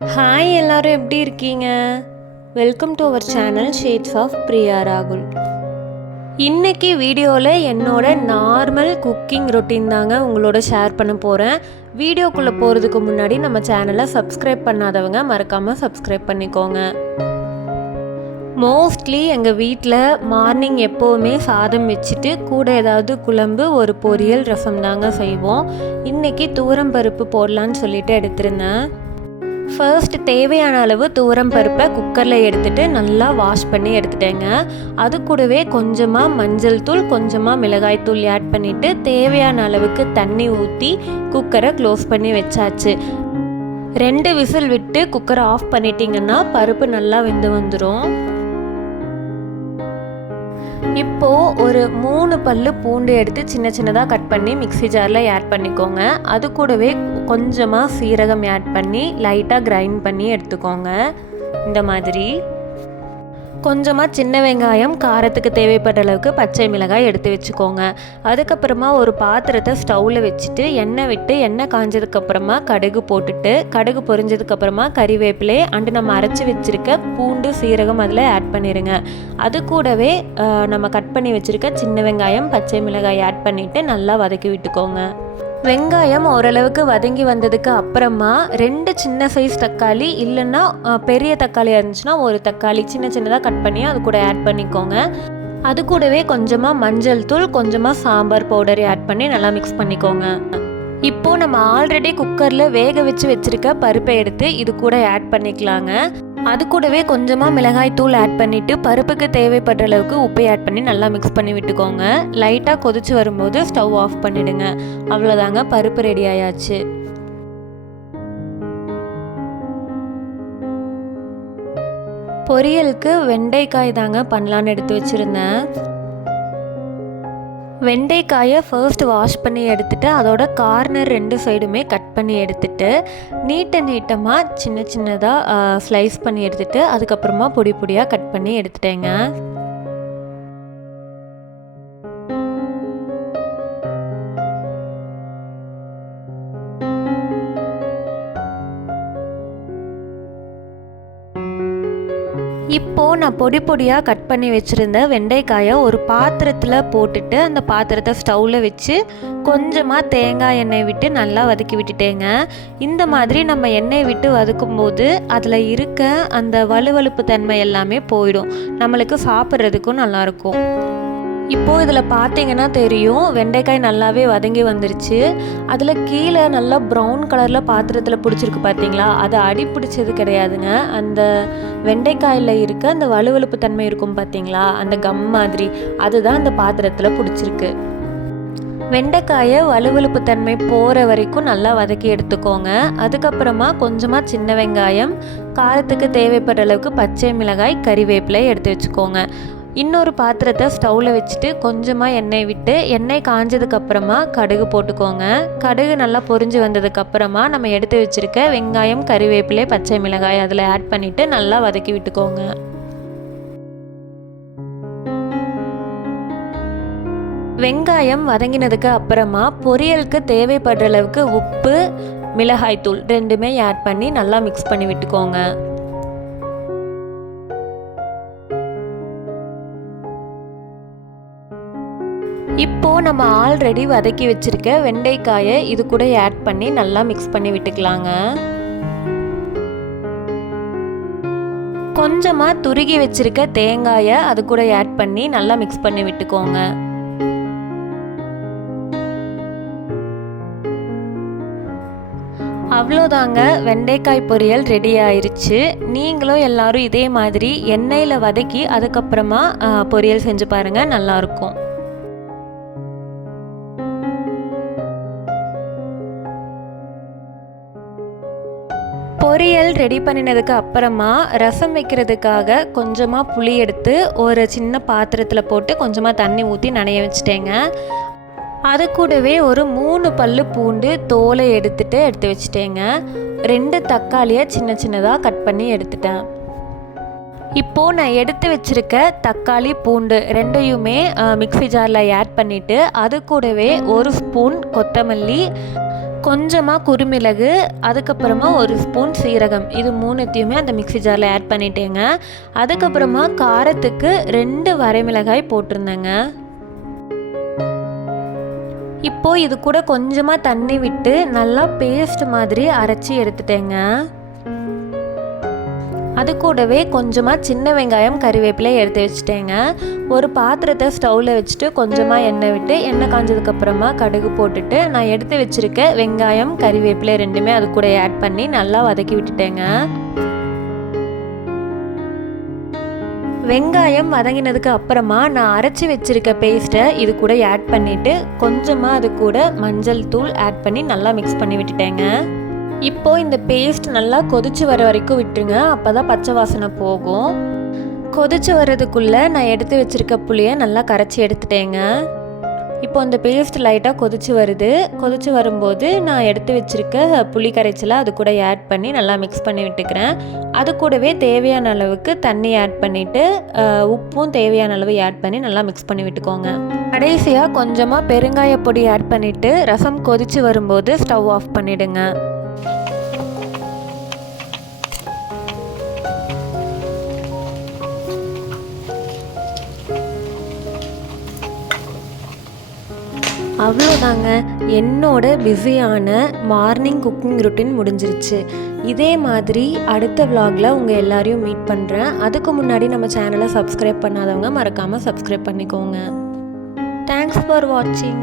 Hi எல்லாரும் எப்படி இருக்கீங்க? Welcome to our channel shades of Priya ராகுல். இன்னைக்கு வீடியோவில் என்னோட நார்மல் குக்கிங் ரொட்டீன் தாங்க உங்களோட ஷேர் பண்ண போகிறேன். வீடியோக்குள்ளே போகிறதுக்கு முன்னாடி நம்ம சேனலை சப்ஸ்கிரைப் பண்ணாதவங்க மறக்காமல் சப்ஸ்கிரைப் பண்ணிக்கோங்க. மோஸ்ட்லி எங்கள் வீட்டில் மார்னிங் எப்போவுமே சாதம் வச்சுட்டு கூட ஏதாவது குழம்பு ஒரு பொரியல் ரசம் தாங்க செய்வோம். இன்றைக்கி துவரம் பருப்பு போடலான்னு சொல்லிட்டு எடுத்திருந்தேன். ஃபர்ஸ்ட் தேவையான அளவு துவரம் பருப்பை குக்கரில் எடுத்துகிட்டு நல்லா வாஷ் பண்ணி எடுத்துட்டேங்க. அது கூடவே கொஞ்சமாக மஞ்சள் தூள் கொஞ்சமாக மிளகாய் தூள் ஆட் பண்ணிவிட்டு தேவையான அளவுக்கு தண்ணி ஊற்றி குக்கரை க்ளோஸ் பண்ணி வச்சாச்சு. 2 விசில் விட்டு குக்கரை ஆஃப் பண்ணிட்டீங்கன்னா பருப்பு நல்லா வெந்து வந்துடும். இப்போது ஒரு 3 பல்லு பூண்டு எடுத்து சின்ன சின்னதாக கட் பண்ணி மிக்ஸி ஜாரில் ஆட் பண்ணிக்கோங்க. அது கூடவே கொஞ்சமாக சீரகம் ஆட் பண்ணி லைட்டாக கிரைண்ட் பண்ணி எடுத்துக்கோங்க. இந்த மாதிரி கொஞ்சமாக சின்ன வெங்காயம், காரத்துக்கு தேவைப்பட்ட அளவுக்கு பச்சை மிளகாய் எடுத்து வச்சுக்கோங்க. அதுக்கப்புறமா ஒரு பாத்திரத்தை ஸ்டவ்வில் வச்சுட்டு எண்ணெய் விட்டு எண்ணெய் காஞ்சதுக்கப்புறமா கடுகு போட்டுட்டு கடுகு பொரிஞ்சதுக்கப்புறமா கறிவேப்பிலை அண்டு நம்ம அரைச்சி வச்சுருக்க பூண்டு சீரகம் அதில் ஆட் பண்ணிடுங்க. அது கூடவே நம்ம கட் பண்ணி வச்சுருக்க சின்ன வெங்காயம் பச்சை மிளகாய் ஆட் பண்ணிவிட்டு நல்லா வதக்கி விட்டுக்கோங்க. வெங்காயம் ஓரளவுக்கு வதங்கி வந்ததுக்கு அப்புறமா 2 சின்ன சைஸ் தக்காளி இல்லைன்னா பெரிய தக்காளியாக இருந்துச்சுன்னா ஒரு தக்காளி சின்ன சின்னதாக கட் பண்ணி அது கூட ஆட் பண்ணிக்கோங்க. அது கூடவே கொஞ்சமாக மஞ்சள் தூள் கொஞ்சமாக சாம்பார் பவுடரை ஆட் பண்ணி நல்லா மிக்ஸ் பண்ணிக்கோங்க. இப்போது நம்ம ஆல்ரெடி குக்கரில் வேக வச்சு வச்சுருக்க பருப்பை எடுத்து இது கூட ஆட் பண்ணிக்கலாங்க. அது கூடவே கொஞ்சமாக மிளகாய் தூள் ஆட் பண்ணிவிட்டு பருப்புக்கு தேவைப்படுற அளவுக்கு உப்பை ஆட் பண்ணி நல்லா மிக்ஸ் பண்ணி விட்டுக்கோங்க. லைட்டாக கொதிச்சு வரும்போது ஸ்டவ் ஆஃப் பண்ணிவிடுங்க. அவ்வளோதாங்க, பருப்பு ரெடி ஆயாச்சு. பொரியலுக்கு வெண்டைக்காய் தாங்க பண்ணலான்னு எடுத்து வச்சுருந்தேன். வெண்டைக்காயை ஃபர்ஸ்ட் வாஷ் பண்ணி எடுத்துகிட்டு அதோட கார்னர் 2 சைடுமே கட் பண்ணி எடுத்துகிட்டு நீட்டமாக சின்ன சின்னதாக ஸ்லைஸ் பண்ணி எடுத்துகிட்டு அதுக்கப்புறமா பொடி பொடியாக கட் பண்ணி எடுத்துட்டேங்க. இப்போது நான் பொடி பொடியாக கட் பண்ணி வச்சுருந்த வெண்டைக்காயை ஒரு பாத்திரத்தில் போட்டுட்டு அந்த பாத்திரத்தை ஸ்டவ்வில் வச்சு கொஞ்சமாக தேங்காய் எண்ணெய் விட்டு நல்லா வதக்கி விட்டுட்டேங்க. இந்த மாதிரி நம்ம எண்ணெய் விட்டு வதக்கும்போது அதில் இருக்க அந்த வலுவலுப்பு தன்மை எல்லாமே போயிடும், நம்மளுக்கு சாப்பிட்றதுக்கும் நல்லாயிருக்கும். இப்போது இதில் பார்த்தீங்கன்னா தெரியும் வெண்டைக்காய் நல்லாவே வதங்கி வந்துருச்சு. அதில் கீழே நல்லா ப்ரௌன் கலரில் பாத்திரத்தில் பிடிச்சிருக்கு பார்த்தீங்களா, அது அடி பிடிச்சது கிடையாதுங்க. அந்த வெண்டைக்காயில் இருக்க அந்த வலுவலுப்பு தன்மை இருக்கும் பார்த்தீங்களா, அந்த கம் மாதிரி, அதுதான் அந்த பாத்திரத்தில் பிடிச்சிருக்கு. வெண்டைக்காயை வலுவலுப்பு தன்மை போகிற வரைக்கும் நல்லா வதக்கி எடுத்துக்கோங்க. அதுக்கப்புறமா கொஞ்சமாக சின்ன வெங்காயம், காரத்துக்கு தேவைப்படுற அளவுக்கு பச்சை மிளகாய், கறிவேப்பிலை எடுத்து வச்சுக்கோங்க. இன்னொரு பாத்திரத்தை ஸ்டவ்வில் வச்சுட்டு கொஞ்சமாக எண்ணெய் விட்டு எண்ணெய் காஞ்சதுக்கப்புறமா கடுகு போட்டுக்கோங்க. கடுகு நல்லா பொரிஞ்சு வந்ததுக்கப்புறமா நம்ம எடுத்து வச்சுருக்க வெங்காயம், கறிவேப்பிலை, பச்சை மிளகாய் அதில் ஆட் பண்ணிவிட்டு நல்லா வதக்கி விட்டுக்கோங்க. வெங்காயம் வதங்கினதுக்கு அப்புறமா பொரியலுக்கு தேவைப்படுற அளவுக்கு உப்பு, மிளகாய் தூள் 2மே ஆட் பண்ணி நல்லா மிக்ஸ் பண்ணி விட்டுக்கோங்க. இப்போது நம்ம ஆல்ரெடி வதக்கி வச்சுருக்க வெண்டைக்காயை இது கூட ஆட் பண்ணி நல்லா மிக்ஸ் பண்ணி விட்டுக்கலாங்க. கொஞ்சமாக துருகி வச்சுருக்க தேங்காயை அது கூட ஆட் பண்ணி நல்லா மிக்ஸ் பண்ணி விட்டுக்கோங்க. அவ்வளோதாங்க, வெண்டைக்காய் பொரியல் ரெடி ஆயிடுச்சு. நீங்களும் எல்லாரும் இதே மாதிரி எண்ணெயில் வதக்கி அதுக்கப்புறமா பொரியல் செஞ்சு பாருங்கள், நல்லாயிருக்கும். பொரியல் ரெடி பண்ணினதுக்கு அப்புறமா ரசம் வைக்கிறதுக்காக கொஞ்சமாக புளி எடுத்து ஒரு சின்ன பாத்திரத்தில் போட்டு கொஞ்சமாக தண்ணி ஊற்றி நனைய வச்சுட்டேங்க. அது கூடவே ஒரு 3 பல்லு பூண்டு தோலை எடுத்து வச்சுட்டேங்க. 2 தக்காளியை சின்ன சின்னதாக கட் பண்ணி எடுத்துட்டேன். இப்போது நான் எடுத்து வச்சுருக்க தக்காளி, பூண்டு 2யுமே மிக்ஸி ஜாரில் ஆட் பண்ணிவிட்டு அது கூடவே 1 ஸ்பூன் கொத்தமல்லி, கொஞ்சமாக குறுமிளகு, அதுக்கப்புறமா 1 ஸ்பூன் சீரகம், இது 3த்தையுமே அந்த மிக்ஸி ஜாரில் ஆட் பண்ணிட்டேங்க. அதுக்கப்புறமா காரத்துக்கு 2 வரைமிளகாய் போட்டிருந்தேங்க. இப்போது இது கூட கொஞ்சமாக தண்ணி விட்டு நல்லா பேஸ்ட் மாதிரி அரைச்சி எடுத்துட்டேங்க. அது கூடவே கொஞ்சமாக சின்ன வெங்காயம் கறிவேப்பிலை எடுத்து வச்சுட்டேங்க. ஒரு பாத்திரத்தை ஸ்டவ்வில் வச்சுட்டு கொஞ்சமாக எண்ணெய் விட்டு எண்ணெய் காஞ்சதுக்கப்புறமா கடுகு போட்டுட்டு நான் எடுத்து வச்சுருக்க வெங்காயம் கறிவேப்பிலை ரெண்டுமே அது கூட ஆட் பண்ணி நல்லா வதக்கி விட்டுட்டேங்க. வெங்காயம் வதங்கினதுக்கு அப்புறமா நான் அரைச்சி வச்சுருக்க பேஸ்ட்டை இது கூட ஆட் பண்ணிவிட்டு கொஞ்சமாக அது கூட மஞ்சள் தூள் ஆட் பண்ணி நல்லா மிக்ஸ் பண்ணி விட்டுட்டேங்க. இப்போது இந்த பேஸ்ட் நல்லா கொதிச்சு வர வரைக்கும் விட்டுருங்க, அப்போ தான் பச்சை வாசனை போகும். கொதிச்சு வர்றதுக்குள்ளே நான் எடுத்து வச்சுருக்க புளியை நல்லா கரைச்சி எடுத்துட்டேங்க. இப்போ அந்த பேஸ்ட் லைட்டாக கொதிச்சு வருது. கொதிச்சு வரும்போது நான் எடுத்து வச்சுருக்க புளி கரைச்சலை அது கூட ஆட் பண்ணி நல்லா மிக்ஸ் பண்ணி விட்டுக்கிறேன். அது கூடவே தேவையான அளவுக்கு தண்ணி ஆட் பண்ணிவிட்டு உப்பும் தேவையான அளவு ஆட் பண்ணி நல்லா மிக்ஸ் பண்ணி விட்டுக்கோங்க. கடைசியாக கொஞ்சமாக பெருங்காய பொடி ஆட் பண்ணிவிட்டு ரசம் கொதிச்சு வரும்போது ஸ்டவ் ஆஃப் பண்ணிவிடுங்க. அவ்வளோதாங்க, என்னோட பிஸியான மார்னிங் குக்கிங் ரொட்டீன் முடிஞ்சிருச்சு. இதே மாதிரி அடுத்த vlogல உங்கள் எல்லாரையும் மீட் பண்ணுறேன். அதுக்கு முன்னாடி நம்ம சேனலை சப்ஸ்கிரைப் பண்ணாதவங்க மறக்காமல் சப்ஸ்கிரைப் பண்ணிக்கோங்க. தேங்க்ஸ் ஃபார் வாட்சிங்.